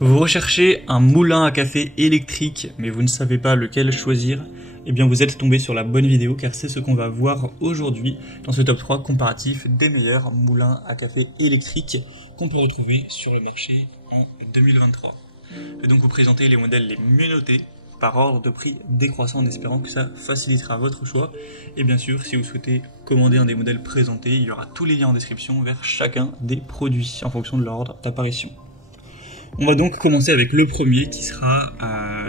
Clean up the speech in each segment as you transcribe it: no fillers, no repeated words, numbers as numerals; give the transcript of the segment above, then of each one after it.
Vous recherchez un moulin à café électrique, mais vous ne savez pas lequel choisir? Eh bien vous êtes tombé sur la bonne vidéo car c'est ce qu'on va voir aujourd'hui dans ce top 3 comparatif des meilleurs moulins à café électriques qu'on peut retrouver sur le marché en 2023. Je vais donc vous présenter les modèles les mieux notés par ordre de prix décroissant en espérant que ça facilitera votre choix. Et bien sûr, si vous souhaitez commander un des modèles présentés, il y aura tous les liens en description vers chacun des produits en fonction de leur ordre d'apparition. On va donc commencer avec le premier qui sera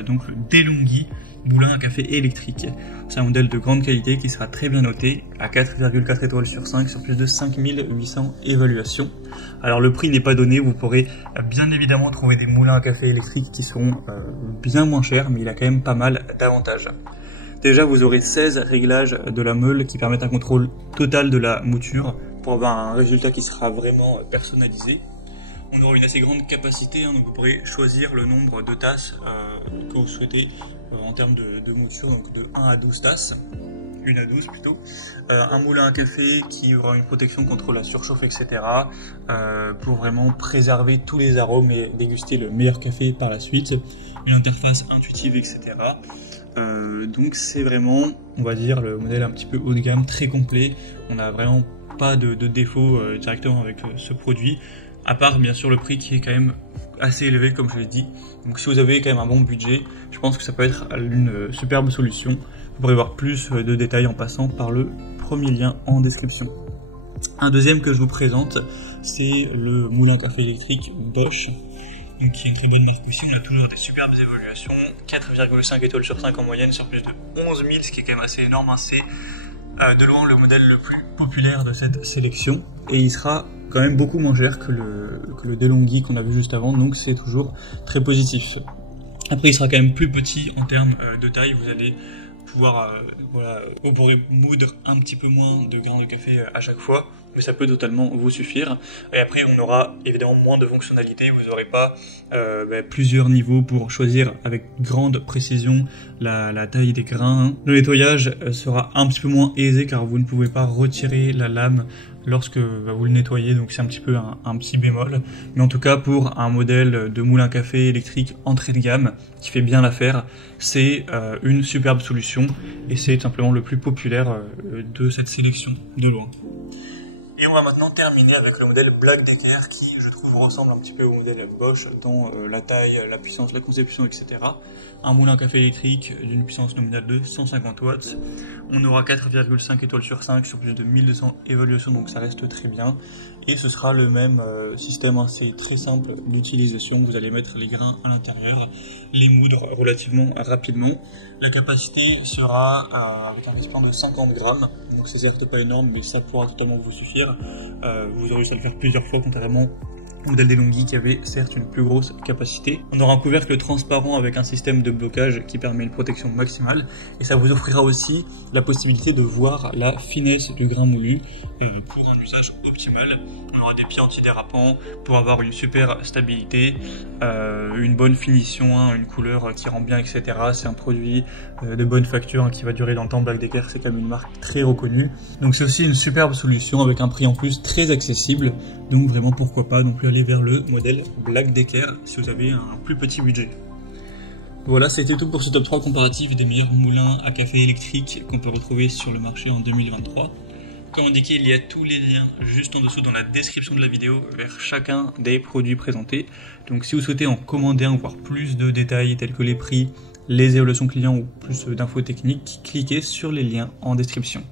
donc le DeLonghi moulin à café électrique. C'est un modèle de grande qualité qui sera très bien noté à 4,4 étoiles sur 5 sur plus de 5800 évaluations. Alors le prix n'est pas donné, vous pourrez bien évidemment trouver des moulins à café électriques qui seront bien moins chers, mais il a quand même pas mal d'avantages. Déjà vous aurez 16 réglages de la meule qui permettent un contrôle total de la mouture pour avoir un résultat qui sera vraiment personnalisé. On aura une assez grande capacité, donc vous pourrez choisir le nombre de tasses que vous souhaitez en termes de mouture, donc de 1 à 12 tasses, 1 à 12 plutôt. Un moulin à café qui aura une protection contre la surchauffe, etc. Pour vraiment préserver tous les arômes et déguster le meilleur café par la suite. Une interface intuitive, etc. Donc c'est vraiment, on va dire, le modèle un petit peu haut de gamme, très complet. On n'a vraiment pas de défaut directement avec ce produit. À part bien sûr le prix qui est quand même assez élevé comme je l'ai dit. Donc si vous avez quand même un bon budget, je pense que ça peut être une superbe solution. Vous pourrez voir plus de détails en passant par le premier lien en description. Un deuxième que je vous présente, c'est le moulin à café électrique Bosch. Donc qui est une très bonne marque aussi, on a toujours des superbes évaluations, 4,5 étoiles sur 5 en moyenne sur plus de 11 000, ce qui est quand même assez énorme, c'est de loin le modèle le plus populaire de cette sélection, et il sera quand même beaucoup moins cher que le DeLonghi qu'on a vu juste avant, donc c'est toujours très positif. Après il sera quand même plus petit en termes de taille, vous allez pouvoir vous pourrez moudre un petit peu moins de grains de café à chaque fois, mais ça peut totalement vous suffire. Et après on aura évidemment moins de fonctionnalités, vous n'aurez pas plusieurs niveaux pour choisir avec grande précision la taille des grains. Le nettoyage sera un petit peu moins aisé car vous ne pouvez pas retirer la lame lorsque vous le nettoyez, donc c'est un petit peu un petit bémol. Mais en tout cas pour un modèle de moulin à café électrique entrée de gamme qui fait bien l'affaire, c'est une superbe solution et c'est simplement le plus populaire de cette sélection de loin. Et on va maintenant terminer avec le modèle Black Decker qui, je trouve, ressemble un petit peu au modèle Bosch dans la taille, la puissance, la conception, etc. Un moulin à café électrique d'une puissance nominale de 150 watts. On aura 4,5 étoiles sur 5 sur plus de 1200 évaluations, donc ça reste très bien. Et ce sera le même système, c'est très simple d'utilisation. Vous allez mettre les grains à l'intérieur, les moudre relativement rapidement. La capacité sera avec un récipient de 50 grammes, donc c'est certes pas énorme, mais ça pourra totalement vous suffire. Vous aurez réussi à le faire plusieurs fois, contrairement au modèle DeLonghi qui avait certes une plus grosse capacité. On aura un couvercle transparent avec un système de blocage qui permet une protection maximale, et ça vous offrira aussi la possibilité de voir la finesse du grain moulu pour un usage optimal. On aura des pieds antidérapants pour avoir une super stabilité, une bonne finition, une couleur qui rend bien, etc. C'est un produit de bonne facture qui va durer dans le temps. Black Decker, c'est quand même une marque très reconnue. Donc c'est aussi une superbe solution avec un prix en plus très accessible. Donc vraiment pourquoi pas non plus aller vers le modèle Black Decker si vous avez un plus petit budget. Voilà, c'était tout pour ce top 3 comparatif des meilleurs moulins à café électriques qu'on peut retrouver sur le marché en 2023. Comme indiqué, il y a tous les liens juste en dessous dans la description de la vidéo vers chacun des produits présentés. Donc si vous souhaitez en commander un ou voir plus de détails tels que les prix, les évaluations clients ou plus d'infos techniques, cliquez sur les liens en description.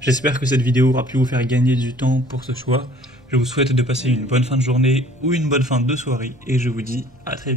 J'espère que cette vidéo aura pu vous faire gagner du temps pour ce choix. Je vous souhaite de passer une bonne fin de journée ou une bonne fin de soirée et je vous dis à très vite.